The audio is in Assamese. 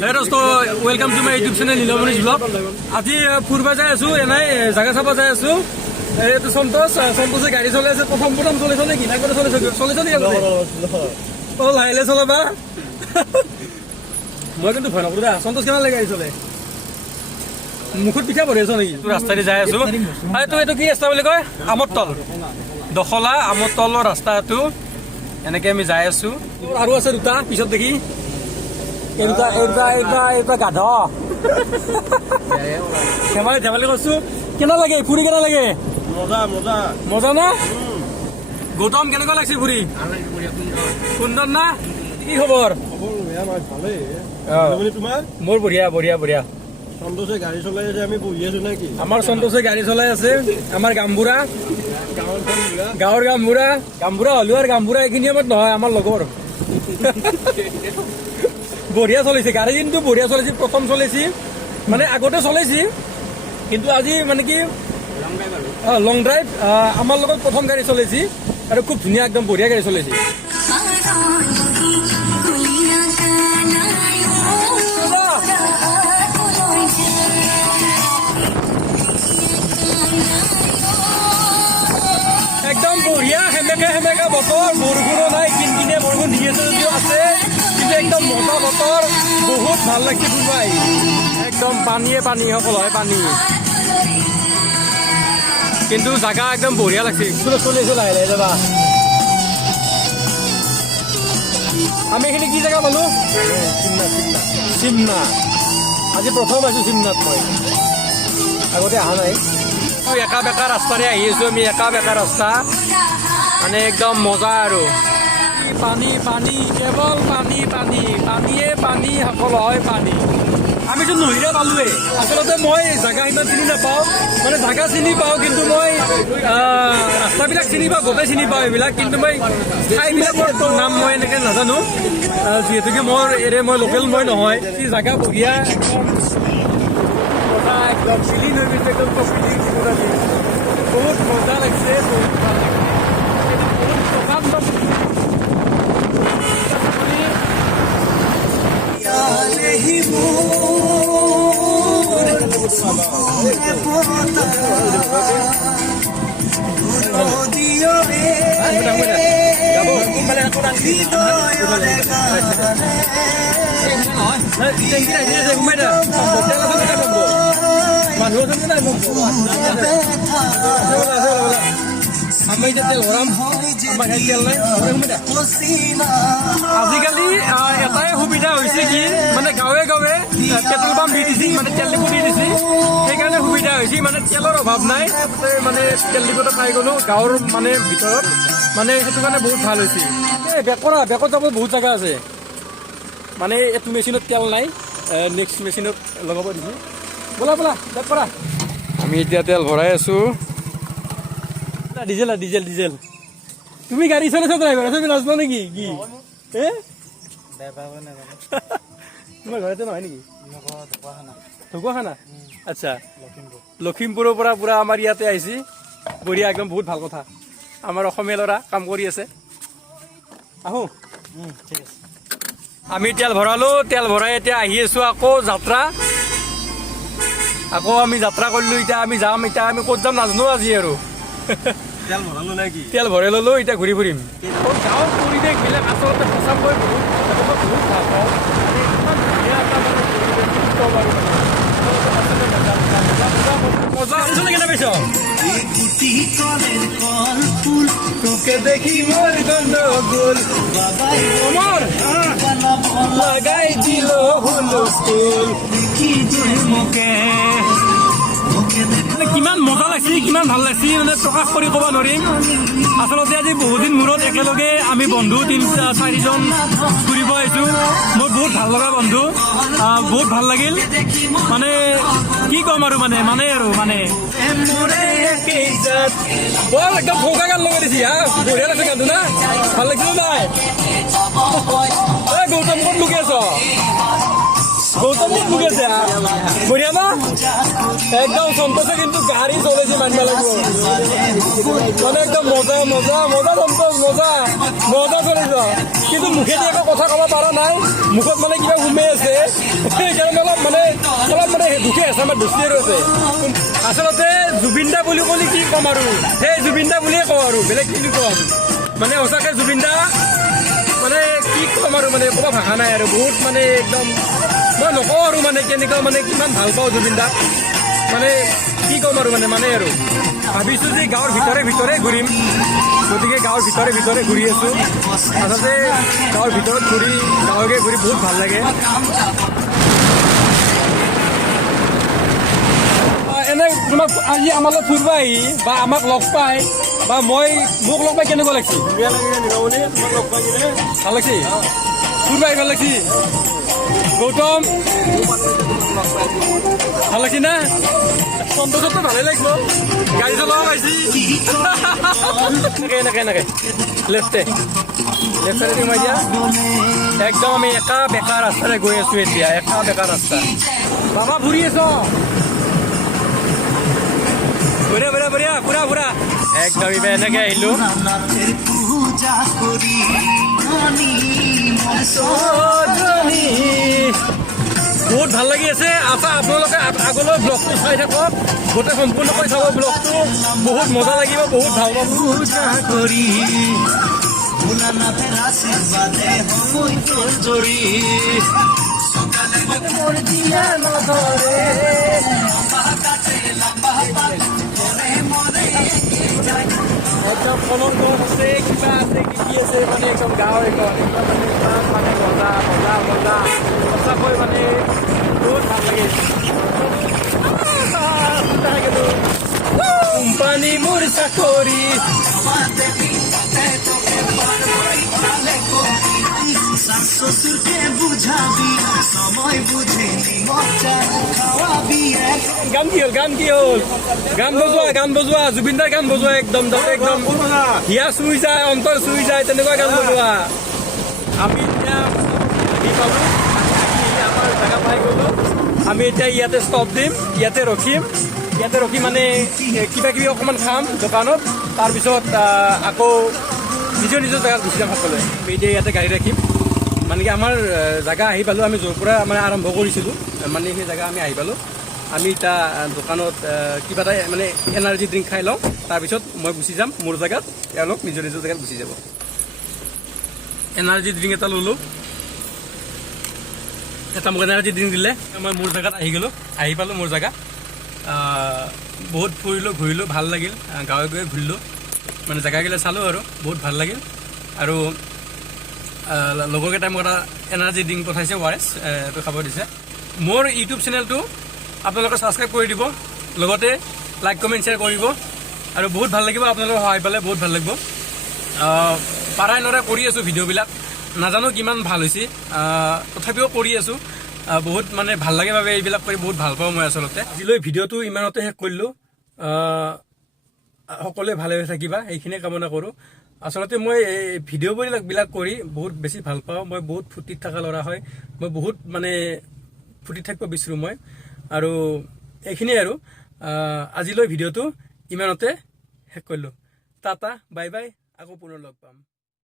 Hey dosto, welcome to my YouTube channel Nilamanish Vlog. আজি ফুৰবা যাই আছো এনাই জাগা চাবা যাই আছো এইটো সন্তোষে গাড়ী চলাই আছে প্ৰথম চলাইছ নেকি নাই কৰে চলাইছ নেকি ও লাইলে চলাবা মই কিন্তু ভয় নকৰো দা সন্তোষ কেনে লাগে গাড়ী চলাই মুখত পিঠা ভৰি আছ নেকি ৰাস্তাৰে যাই আছো এইটো কি ৰাস্তা বুলি কয় আমৰতল দখলা আমৰতলৰ ৰাস্তা এইটো এনেকে আমি যাই আছো আৰু আছে দুটা পিছত দেখি এটা গাধ ধেমালি কৰছো কেনা লাগে ফুৰি কেনা লাগে মজা না গৌতম কেনেকুৱা লাগছে ফুৰি সুন্দৰ না কি খবৰ মোৰ বঢ়িয়া বঢ়িয়া বঢ়িয়া সন্তোষে গাড়ী চলাই আছে আমি বহি আছো নাকি আমাৰ সন্তোষে গাড়ী চলাই আছে আমাৰ গামবুঢ়া গাঁৱৰ গামবুঢ়া হলেও আৰু গামবুঢ়া এইখিনি সময়ত নহয় আমাৰ লগৰ বঢ়িয়া চলাইছে গাড়ী কিন্তু বঢ়িয়া চলাইছে প্ৰথম চলাইছি মানে আগতে চলাইছি কিন্তু আজি মানে কি লং ড্ৰাইভ আমাৰ লগত প্ৰথম গাড়ী চলাইছি আৰু খুব ধুনীয়া একদম বঢ়িয়া গাড়ী চলাইছি একদম বঢ়িয়া সেমেকা বতৰ বৰষুণো নাই কিনকিনীয়া বৰষুণ দি আছে যদিও আছে কিন্তু একদম মজা বতৰ বহুত ভাল লাগছে ফুৰবাই একদম পানীয়ে পানী সকল হয় পানী কিন্তু জাগা একদম বঢ়িয়া লাগছে চলিছো লাহে লাহে যাবা আমি এইখিনি কি জেগা পালো চিমনা আজি প্ৰথম আছো চিমনাত মই আগতে অহা নাই একা বেকা ৰাস্তাৰে আহি আছো আমি একা বেকা ৰাস্তা মানে একদম মজা আৰু পানী পানী কেৱল পানী পানী পানীয়ে পানী সকল হয় পানী আমিতো নহিৰা পালোৱে আচলতে মই জাগা ইমান চিনি নাপাওঁ মানে জাগা চিনি পাওঁ কিন্তু মই ৰাস্তাবিলাক চিনি পাওঁ গোটেই চিনি পাওঁ এইবিলাক কিন্তু মই ঠাইবিলাকৰ নাম মই এনেকৈ নাজানো যিহেতুকে মই লোকেল মই নহয় কি জাগা বঢ়িয়া একদম চিলি হৈ গৈছে একদম বহুত মজা লাগিছে আজিকালি এটাই সুবিধা হৈছে কি মানে গাঁৱে গাঁৱে পেট্ৰল পাম্প দি দিছে মানে তেল ডিপু দি দিছে সেইকাৰণে সুবিধা হৈছে মানে তেলৰ অভাৱ নাই মানে তেল ডিপুতে পাই গ'লো গাঁৱৰ মানে ভিতৰত মানে সেইটো কাৰণে বহুত ভাল হৈছে বেকত যাব বহুত জেগা আছে মানে এইটো মেচিনত তেল নাই নেক্সট মেচিনত লগাব দিছে ব'লা বেক কৰা আমি এতিয়া তেল ভৰাই আছো ডিজেল তুমি গাড়ী চলাইছা ড্ৰাইভাৰ তুমি নাজানো নেকি কি তোমাৰ ঘৰতে নহয় নেকি ঢকুৱাখানা আচ্ছা লখিমপুৰৰ পৰা পুৰা আমাৰ ইয়াতে আহিছে বঢ়িয়া একদম বহুত ভাল কথা আমাৰ অসমীয়া ল'ৰা কাম কৰি আছে আহো ঠিক আছে আমি তেল ভৰালো তেল ভৰাই এতিয়া আহি আছো আকৌ আমি যাত্ৰা কৰিলো এতিয়া আমি যাম এতিয়া আমি ক'ত যাম নাজানো আজি আৰু তেল ভৰাই ললো এতিয়া ঘূৰি ফুৰিম গাঁৱৰ পৰিৱেশবিলাক আচলতে সঁচাকৈ বহুত ভাল পাওঁ কেনে পাইছ তোকে দেখি মোৰ গণ্ডগোল লগাই দিল হুলস্থুল কিমান মজা লাগছে কিমান ভাল লাগছে মানে প্ৰকাশ কৰি ক'ব নোৱাৰিম আচলতে আজি বহুদিন মূৰত একেলগে আমি বন্ধু 3-4জন ফুৰিব আহিছো মোৰ বহুত ভাল লগা বন্ধু বহুত ভাল লাগিল মানে কি ক'ম আৰু মানে বৰ একদম ফৌকা গান লগাই দিছি বঢ়িয়া লাগিছে গানটো না ভাল লাগিছিল নাই গৌতম ক'ত লুকি আছ গৌতম মুখ আছে বঢ়িয়া না একদম সন্তোষে কিন্তু গাড়ি চলেছে মানিব লাগিব মানে একদম মজা মজা মজা সন্তোষ মজা মজা চলিছ কিন্তু মুখেদি একো কথা ক'ব পৰা নাই মুখত মানে কিবা সোমাই আছে সেইকাৰণে অলপ মানে দুখে আছে আমাৰ দুষ্টি আৰু আছে আচলতে জুবিন দা বুলি ক'লে কি ক'ম আৰু সেই জুবিন দা বুলিয়ে কওঁ আৰু বেলেগ কি ক'ম মানে সঁচাকৈ জুবিন দা মানে কি ক'ম আৰু মানে ক'ব ভাষা নাই আৰু বহুত মানে একদম মই নকওঁ আৰু মানে কেনেকুৱা মানে কিমান ভাল পাওঁ জুবিন দা মানে কি ক'ম আৰু মানে আৰু ভাবিছোঁ যে গাঁৱৰ ভিতৰে ঘূৰিম গতিকে গাঁৱৰ ভিতৰে ঘূৰি আছোঁ আচলতে গাঁৱৰ ভিতৰত ঘূৰি বহুত ভাল লাগে এনে তোমাক আজি আমাৰ লগত ফুৰিব আহি বা আমাক লগ পাই বা মোক লগ পাই কেনেকুৱা লাগিছে ধুনীয়া লাগিলে নিৰমণি তোমাক লগ পাই কিনে ভাল লাগছি ফুৰিব আহি ভাল লাগছি গৌতম ভাল লাগছি না সন্তোষতো ভালেই লাগিব গাড়ী চলাব পাইছি এনেকে লেফ্টে চাইডে সোমাই দিয়া একদম আমি একা বেকা ৰাস্তাৰে গৈ আছো এতিয়া একা বেকা ৰাস্তা বাবা ফুৰি আছ বঢ়িয়া পুৰা একদম ইবাৰ এনেকে আহিলো বহুত ভাল লাগি আছে আশা আপোনালোকে আগলৈ ব্লগটো চাই থাকক গোটেই সম্পূৰ্ণকৈ চাব ব্লগটো বহুত মজা লাগিব বহুত ভাল পাব একদম কলংক আছে কিবা আছে কি আছে মানে একদম গাঁৱৰ একদম মানে ইমান মানে মজা সঁচাকৈ মানে বহুত ভাল লাগে কোম্পানী মোৰ চাকৰি গান কি হ'ল গান বজোৱা জুবিনদাৰ গান বজোৱা একদম হিয়া চুই যায় অন্তৰ চুই যায় তেনেকুৱা গান বজোৱা আমি এতিয়া আহি পালোঁ আমাৰ জেগা পাই গ'লোঁ আমি এতিয়া ইয়াতে ষ্টপ দিম ইয়াতে ৰখি মানে কিবা কিবি অকণমান খাম দোকানত তাৰপিছত আকৌ নিজৰ জেগাত গুচি যাম সকলোৱে আমি এতিয়া ইয়াতে গাড়ী ৰাখিম মানে কি আমাৰ জেগা আহি পালোঁ আমি য'ৰ পৰা মানে আৰম্ভ কৰিছিলোঁ মানে সেই জেগা আমি আহি পালোঁ আমি এতিয়া দোকানত কিবা এটা মানে এনাৰ্জি ড্ৰিংক খাই লওঁ তাৰপিছত মই গুচি যাম মোৰ জেগাত তেওঁলোক নিজৰ জেগাত গুচি যাব এনাৰ্জি ড্ৰিংক এটা ল'লোঁ এটা মোক এনাৰ্জি ড্ৰিংক দিলে মই মোৰ জেগাত আহি পালোঁ মোৰ জেগা বহুত ফুৰিলোঁ ঘূৰিলোঁ ভাল লাগিল গাঁৱে ঘূৰিলোঁ মানে জেগাগিলা চালোঁ আৰু বহুত ভাল লাগিল আৰু লগৰকেইটাই মোক এটা এনাৰ্জি ড্ৰিংক পঠাইছে ORS এইটো খাব দিছে মোৰ ইউটিউব চেনেলটো আপোনালোকে ছাবস্ক্ৰাইব কৰি দিব লগতে লাইক কমেণ্ট শ্বেয়াৰ কৰিব আৰু বহুত ভাল লাগিব আপোনালোকৰ সহায় পালে বহুত ভাল লাগিব পাৰাই নৰাই কৰি আছোঁ ভিডিঅ'বিলাক নাজানো কিমান ভাল হৈছে তথাপিও কৰি আছোঁ বহুত মানে ভাল লাগে বাবে এইবিলাক কৰি বহুত ভাল পাওঁ মই আচলতে আজিলৈ ভিডিঅ'টো ইমানতে শেষ কৰিলোঁ সকলোৱে ভালে থাকিবা এইখিনিয়ে কামনা কৰোঁ আচলতে মই এই ভিডিঅ'বিলাক কৰি বহুত বেছি ভাল পাওঁ মই বহুত ফূৰ্তিত থকা ল'ৰা হয় মই বহুত মানে ফূৰ্তিত থাকিব বিচাৰোঁ মই আৰু এইখিনিয়ে আৰু আজিলৈ ভিডিঅ'টো ইমানতে শেষ কৰিলোঁ টাটা বাই বাই আকৌ পুনৰ লগ পাম